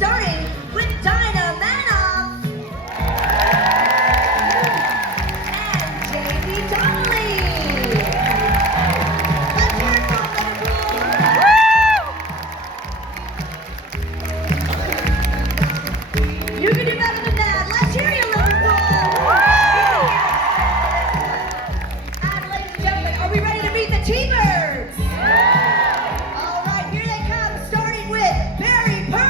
starting with Dinah Manoff and Jamie Donnelly. Let's hear it from Liverpool. You can do better than that. Let's hear you, Liverpool. And ladies and gentlemen, are we ready to meet the TBirds? All right, here they come, starting with Barry Pearl.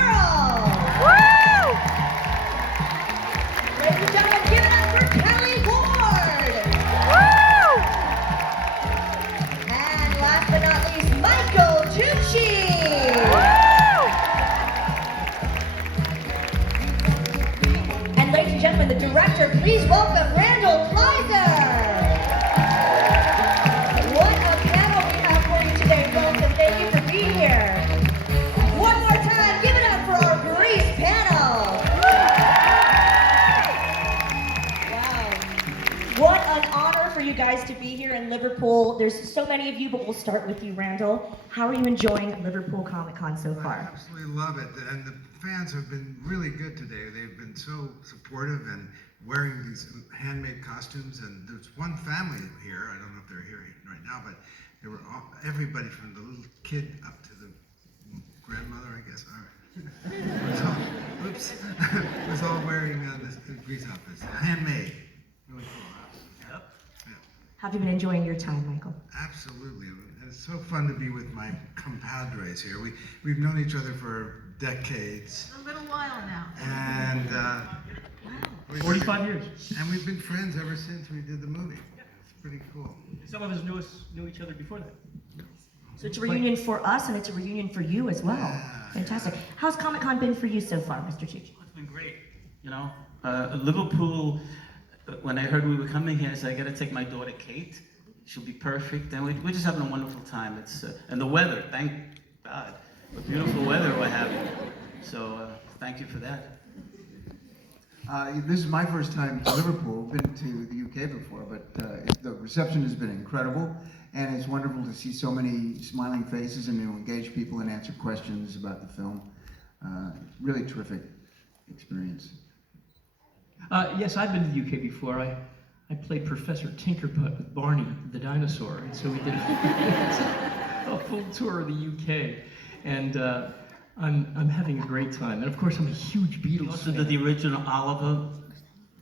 Ladies and gentlemen, give it up for Kelly Ward. And last but not least, Michael Tucci. And ladies and gentlemen, the director, please welcome Randall Kleiser. What a panel we have for you today, folks, and thank you for being here. One more time, give it up for our Grease panel. Wow. What an honor for you guys to be here in Liverpool. There's so many of you, but we'll start with you, Randall. How are you enjoying Liverpool Comic Con so I far? absolutely love it, and the fans have been really good today. They've been so supportive and wearing these handmade costumes, and there's one family here, I don't know if they're here right now, but they were all, everybody from the little kid up to the grandmother, I guess, oops, was all wearing the grease outfits, handmade, really cool. Yep. Yeah. Have you been enjoying your time, Michael? Absolutely. It's so fun to be with my compadres here. We've known each other for decades. A little while now. And 45 years. And we've been friends ever since we did the movie. It's pretty cool. Some of us knew each other before that. So it's a reunion for us, and it's a reunion for you as well. Yeah, Fantastic. How's Comic Con been for you so far, Mr. Tucci? It's been great. You know, Liverpool, when I heard we were coming here, I said, I got to take my daughter Kate. She'll be perfect. And we're just having a wonderful time. It's and the weather, thank God. What beautiful weather we're having. So thank you for that. This is my first time to Liverpool. Been to the UK before, but the reception has been incredible, and it's wonderful to see so many smiling faces and to engage people and answer questions about the film. Really terrific experience. Yes, I've been to the UK before. I played Professor Tinkerbutt with Barney the dinosaur, and so we did a full tour of the UK, and I'm having a great time. And of course, I'm a huge Beatles Also fan. did the original Oliver,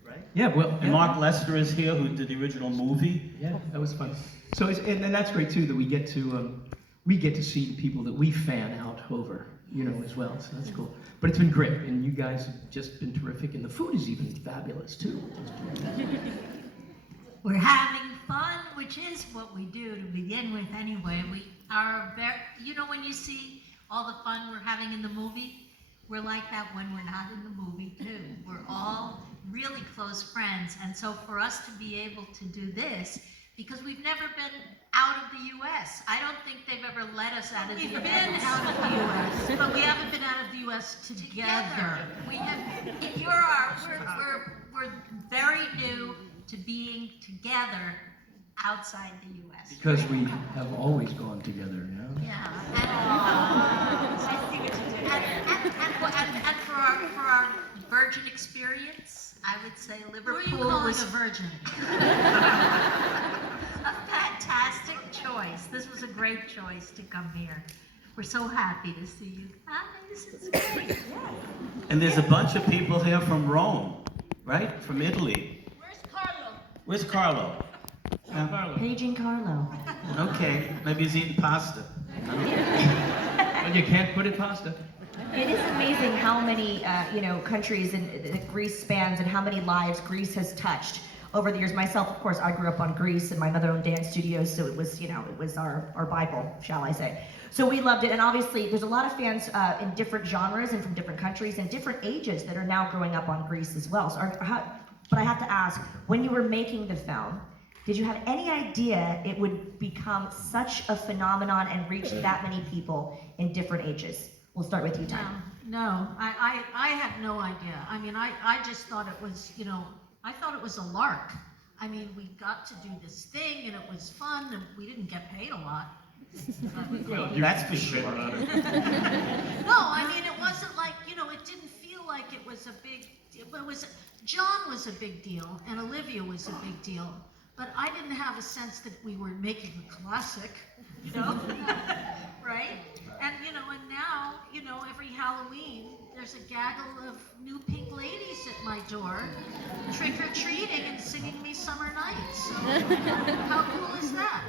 right? Yeah, well, And Mark Lester is here, who did the original movie. yeah, that was fun. So, and that's great too that we get to see the people that we fan out over, you know, as well. So that's cool. But it's been great, and you guys have just been terrific, and the food is even fabulous too. We're having fun, which is what we do to begin with anyway. We are very, you know, when you see all the fun we're having in the movie, we're like that when we're not in the movie too. We're all really close friends, and so for us to be able to do this, because we've never been out of the U.S. I don't think they've ever let us out of the U.S. We've been out of the U.S., but we haven't been out of the U.S. together. We have. We're very new to being together outside the U.S. Because we have always gone together, Yeah, and for our virgin experience, I would say Liverpool was a virgin. A fantastic choice. This was a great choice to come here. We're so happy to see you guys. It's great. And there's a bunch of people here from Rome, right? From Italy. Where's Carlo? Where's Carlo? Paging Carlo. Okay, maybe he's eating pasta. And you can't put it pasta. It is amazing how many countries that Greece spans and how many lives Greece has touched over the years. Myself, of course, I grew up on Greece, and my mother owned dance studios, so it was our Bible, shall I say. So we loved it, and obviously there's a lot of fans in different genres and from different countries and different ages that are now growing up on Greece as well. So but I have to ask, when you were making the film, did you have any idea it would become such a phenomenon and reach that many people in different ages? We'll start with you, Tom. No, I had no idea. I mean, I just thought it was, I thought it was a lark. I mean, we got to do this thing and it was fun, and we didn't get paid a lot. Well, That's for sure. No, I mean, it wasn't like, it didn't it was a big, John was a big deal, and Olivia was a big deal, but I didn't have a sense that we were making a classic, you know, right? And, you know, and now, you know, every Halloween, there's a gaggle of new pink ladies at my door, trick-or-treating and singing me Summer Nights. So, how cool is that?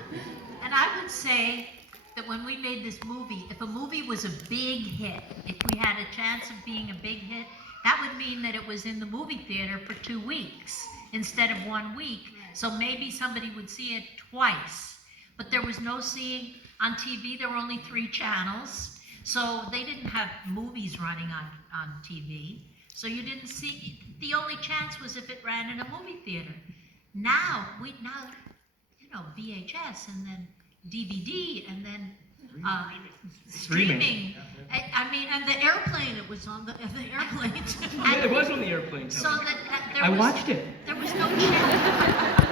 And I would say that when we made this movie, if a movie was a big hit, if we had a chance of being a big hit, that would mean that it was in the movie theater for 2 weeks instead of 1 week. So maybe somebody would see it twice. But there was no seeing on TV. There were only 3 channels. So they didn't have movies running on TV. So you didn't see, the only chance was if it ran in a movie theater. Now, you know, VHS and then DVD and then streaming. I mean, and the airplane, it was on the airplane. Yeah, it was on the airplane. So that there I was, watched it. There was no chance.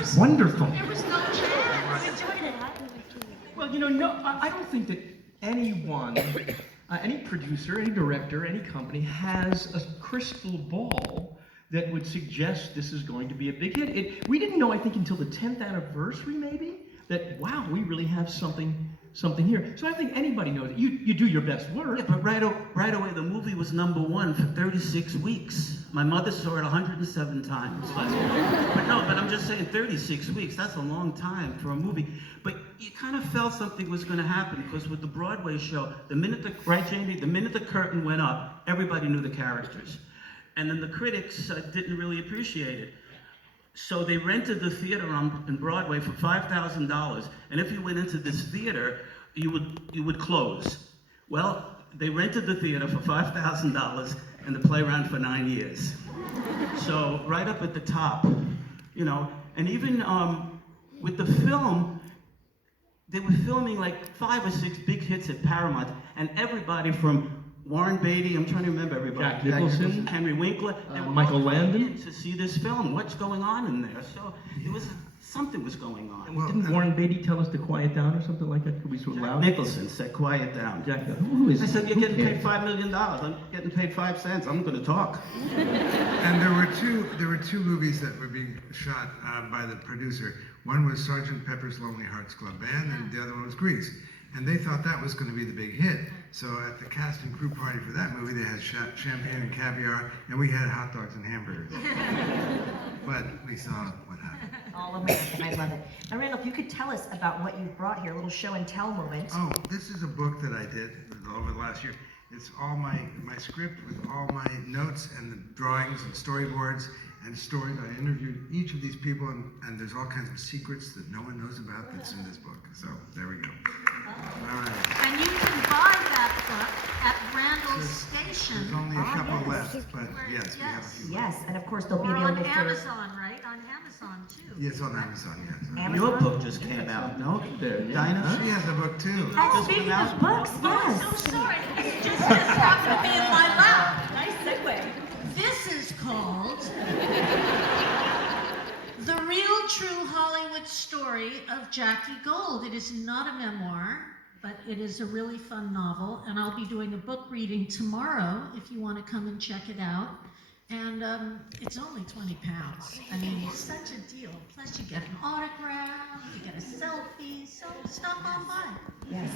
It's wonderful. There was no chance. Well, you know, no, I don't think that anyone, any producer, any director, any company has a crystal ball that would suggest this is going to be a big hit. We didn't know, I think, until the 10th anniversary, maybe, that, wow, we really have something here. So I think anybody knows it. You do your best work. Yeah, but right away, the movie was #1 for 36 weeks. My mother saw it 107 times. But I'm just saying 36 weeks, that's a long time for a movie. But you kind of felt something was going to happen, because with the Broadway show, the minute the curtain went up, everybody knew the characters. And then the critics didn't really appreciate it. So they rented the theater in Broadway for $5,000, and if you went into this theater, you would close. Well, they rented the theater for $5,000, and the play ran for 9 years. So right up at the top, you know, and even with the film, they were filming like 5 or 6 big hits at Paramount, and everybody from Warren Beatty, I'm trying to remember everybody. Jack Nicholson, Henry Winkler, they were Michael all coming Landon. in to see this film. What's going on in there? So it was something was going on. Well, Didn't Warren Beatty tell us to quiet down or something like that? Could we so Jack loud? Nicholson said, "Quiet down." Jack, who is? I said, "You're who getting paid cares? $5 million. I'm getting paid 5 cents. I'm going to talk." And there were two movies that were being shot by the producer. One was Sgt. Pepper's Lonely Hearts Club Band, and the other one was Grease. And they thought that was going to be the big hit. So at the cast and crew party for that movie, they had champagne and caviar, and we had hot dogs and hamburgers. But we saw what happened. All American, I love it. Now, Randall, if you could tell us about what you've brought here, a little show and tell moment. Oh, this is a book that I did over the last year. It's all my script with all my notes and the drawings and storyboards and stories. I interviewed each of these people, and there's all kinds of secrets that no one knows about that's in this book. So there we go. All right. And you can buy that book at Randall's Station. There's only a couple yes. left, but yes, we have a few. Yes, and of course they'll be Or on available for... Amazon, right? On Amazon too. Yes, on Amazon, yes. Amazon? Your book just came out, no? There, yeah. Dinah? She has a book too. And speaking of books, Oh, I'm yes. so sorry. It just happened to be in my lap. Nice segue. This is called The Real True Hollywood Story of Jackie Gold. It is not a memoir, but it is a really fun novel, and I'll be doing a book reading tomorrow if you want to come and check it out. And it's only 20 pounds. I mean, it's such a deal. Plus you get an autograph, you get a selfie, so stop on by. Yes.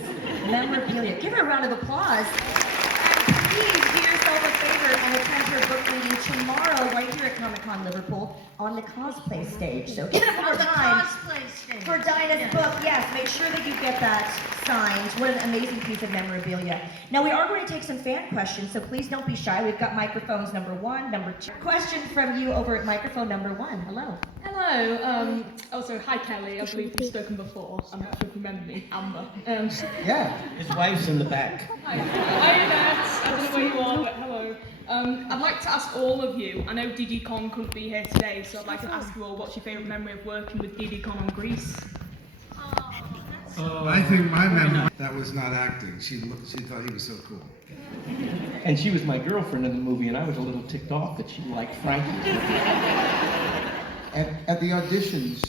Memorabilia. Give her a round of applause. And please do yourself a favor and attend her book reading tomorrow right here at Comic-Con Liverpool on the cosplay stage. So give it up one more On the time cosplay stage. for Dinah's Yes. book. Yes, make sure that you get that signed. What an amazing piece of memorabilia. Now we are going to take some fan questions, so please don't be shy. We've got microphones number 1, number 2. Question from you over at microphone number 1. Hello. Hello. Also, hi Kelly. I believe we've spoken before. I'm not sure if you remember me. Amber. Yeah. His wife's in the back. Hi. Hi, Annette. I don't know where you are, but hello. I'd like to ask all of you. I know Didi Con couldn't be here today, so I'd like to ask you all, what's your favourite memory of working with Didi Con on Grease? I think my memory, that was not acting. She thought he was so cool. And she was my girlfriend in the movie, and I was a little ticked off that she liked Frankie. At the auditions,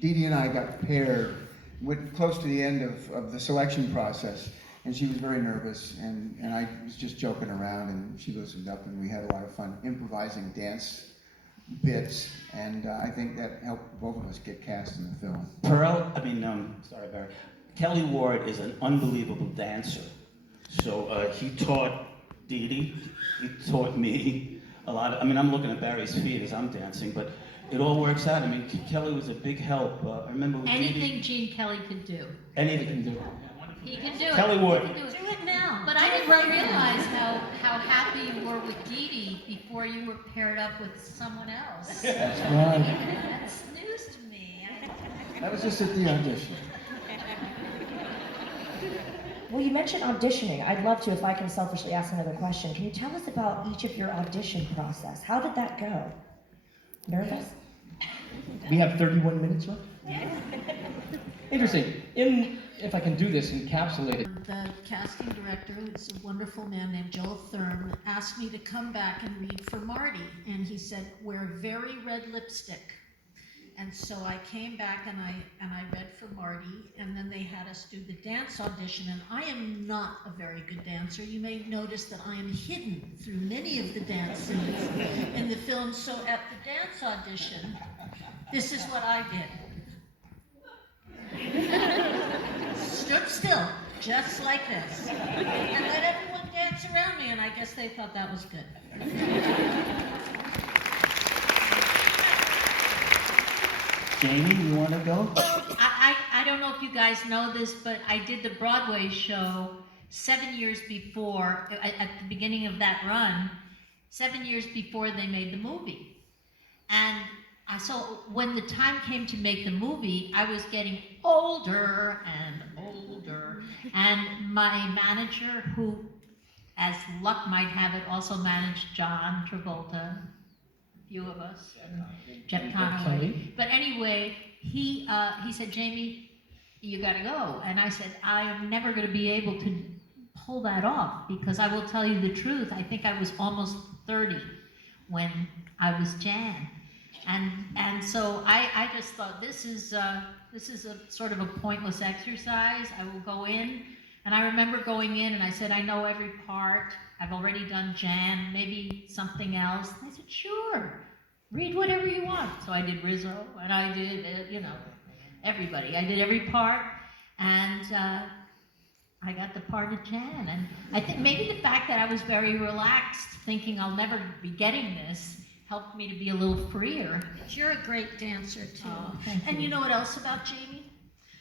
Dee Dee and I got paired, went close to the end of the selection process, and she was very nervous, and I was just joking around, and she loosened up, and we had a lot of fun improvising dance bits, and I think that helped both of us get cast in the film. Sorry, Barry. Kelly Ward is an unbelievable dancer. So he taught Dee Dee, he taught me a lot of, I'm looking at Barry's feet as I'm dancing, but it all works out. Kelly was a big help. I remember with Dee Dee. Anything Gene Kelly could do. Anything. He can do it. Kelly Ward. He can do it now. But I didn't realize how happy you were with Dee Dee before you were paired up with someone else. That's right. That's news to me. That was just at the audition. Well, you mentioned auditioning. I'd love to, if I can selfishly ask another question. Can you tell us about each of your audition process? How did that go? Nervous? We have 31 minutes left. Interesting. If I can do this, encapsulate it. The casting director, who's a wonderful man named Joel Thurm, asked me to come back and read for Marty. And he said, wear very red lipstick. And so I came back and I read for Marty, and then they had us do the dance audition, and I am not a very good dancer. You may notice that I am hidden through many of the dance scenes in the film. So at the dance audition, this is what I did. Stood still, just like this, and let everyone dance around me, and I guess they thought that was good. Jamie, you want to go? I don't know if you guys know this, but I did the Broadway show 7 years before, at the beginning of that run, 7 years before they made the movie. And so when the time came to make the movie, I was getting older and older. And my manager, who, as luck might have it, also managed John Travolta, few of us, and Jeff Conaway. But anyway, he said, Jamie, you gotta go. And I said, I am never gonna be able to pull that off, because I will tell you the truth, I think I was almost 30 when I was Jan. And so I just thought, this is a sort of a pointless exercise. I will go in. And I remember going in and I said, I know every part. I've already done Jan, maybe something else. And I said, sure, read whatever you want. So I did Rizzo, and I did, everybody. I did every part, and I got the part of Jan. And I think maybe the fact that I was very relaxed, thinking I'll never be getting this, helped me to be a little freer. But you're a great dancer, too. Oh, thank you. And you know what else about Jamie?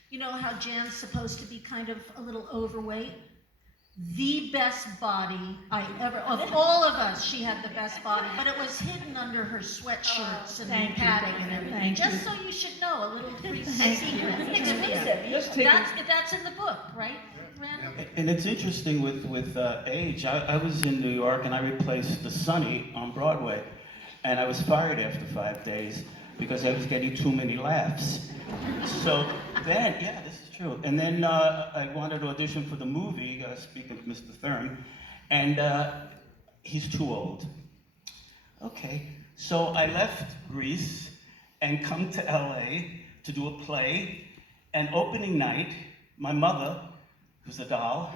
You know how Jan's supposed to be kind of a little overweight? The best body I ever, of all of us, she had the best body, but it was hidden under her sweatshirts and padding and everything. Just so you should know, a little free secret. That's in the book, right, Randall? And it's interesting with age. I was in New York and I replaced the Sonny on Broadway, and I was fired after 5 days because I was getting too many laughs. So then, yeah, this is true. And then I wanted to audition for the movie, speaking of Mr. Thurm, and he's too old. Okay, so I left Greece and come to LA to do a play, and opening night, my mother, who's a doll,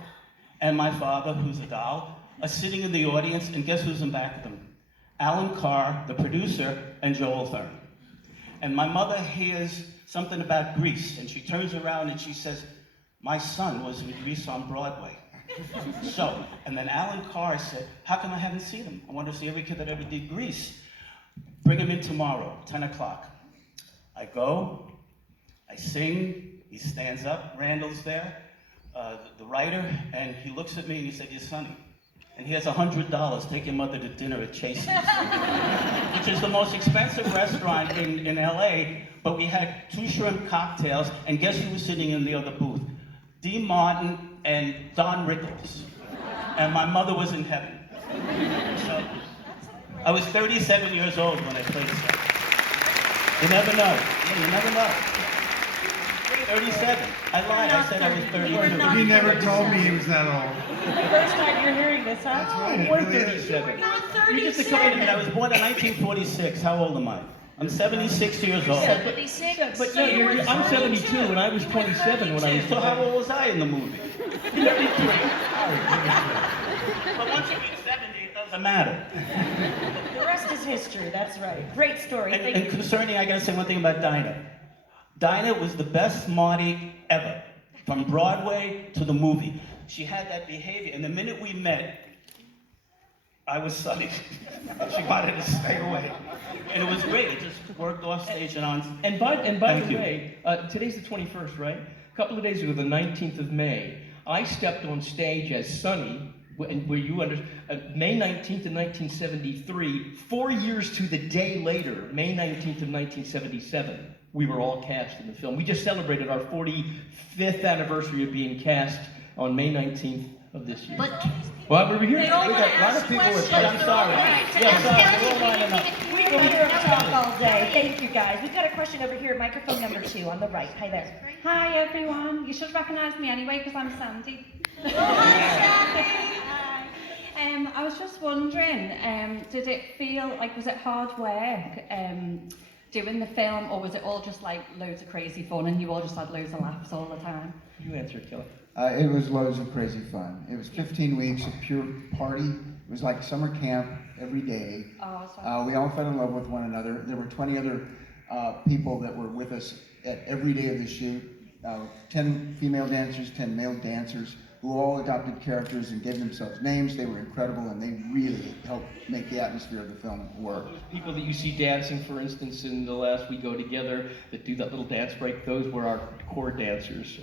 and my father, who's a doll, are sitting in the audience, and guess who's in back of them? Alan Carr, the producer, and Joel Thurm. And my mother hears something about Grease, and she turns around and she says, my son was in Grease on Broadway. So, and then Alan Carr said, how come I haven't seen him? I want to see every kid that ever did Grease. Bring him in tomorrow, 10 o'clock. I go, I sing, he stands up, Randall's there, the writer, and he looks at me and he said, you're Sonny. And he has $100, take your mother to dinner at Chase's, which is the most expensive restaurant in LA, but we had 2 shrimp cocktails, and guess who was sitting in the other booth? Dean Martin and Don Rickles. And my mother was in heaven. So, I was 37 years old when I played this. You never know. Yeah, you never know. 37. I lied, I said I was 32. He never told me he was that old. First time you're hearing this, huh? That's right, it We're really is. 37. You're Wait a minute, I was born in 1946. How old am I? I'm 76 years old. 76. But So no, you were I'm 72 32. and I was 27 when I was. So how old was I in the movie? 33. But once you reach 70, it doesn't matter. The rest is history. That's right. Great story. Thank And you. concerning, I gotta say one thing about Dinah. Dinah was the best Marty ever, from Broadway to the movie. She had that behavior, and the minute we met, I was sunny. She wanted to stay away. And it was great. It just worked off stage and on. And by Thank the you. way, today's the 21st, right? A couple of days ago, the 19th of May, I stepped on stage as Sonny, where you May 19th of 1973, 4 years to the day later, May 19th of 1977, we were all cast in the film. We just celebrated our 45th anniversary of being cast on May 19th of this year. But Well, we were here. they all We want got to a lot ask of people questions. with. I'm sorry. All right, so Yeah, ask sorry. Kelly, We're lining up. We can hear him talk all day. Thank you, guys. We've got a question over here, microphone number 2 on the right. Hi there. Hi everyone, you should recognise me anyway because I'm Sandy. I was just wondering, did it feel like, was it hard work doing the film, or was it all just like loads of crazy fun and you all just had loads of laughs all the time? You answered, Kelly. It was loads of crazy fun. It was 15 weeks of pure party. It was like summer camp every day. Oh, sorry. We all fell in love with one another. There were 20 other people that were with us at every day of the shoot. 10 female dancers, 10 male dancers, who all adopted characters and gave themselves names. They were incredible, and they really helped make the atmosphere of the film work. People that you see dancing, for instance, in The Last We Go Together, that do that little dance break, those were our core dancers.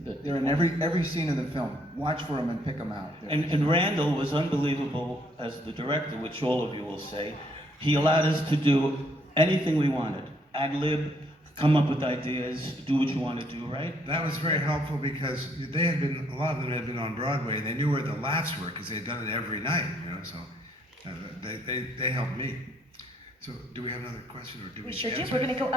They're in every scene of the film. Watch for them and pick them out. And Randall was unbelievable as the director, which all of you will say. He allowed us to do anything we wanted. Ad-lib, come up with ideas, do what you want to do, right? That was very helpful because they had been, a lot of them had been on Broadway, and they knew where the laughs were because they had done it every night, you know, so they helped me. So do we have another question, or do we We sure do. answer We're it? going to go up.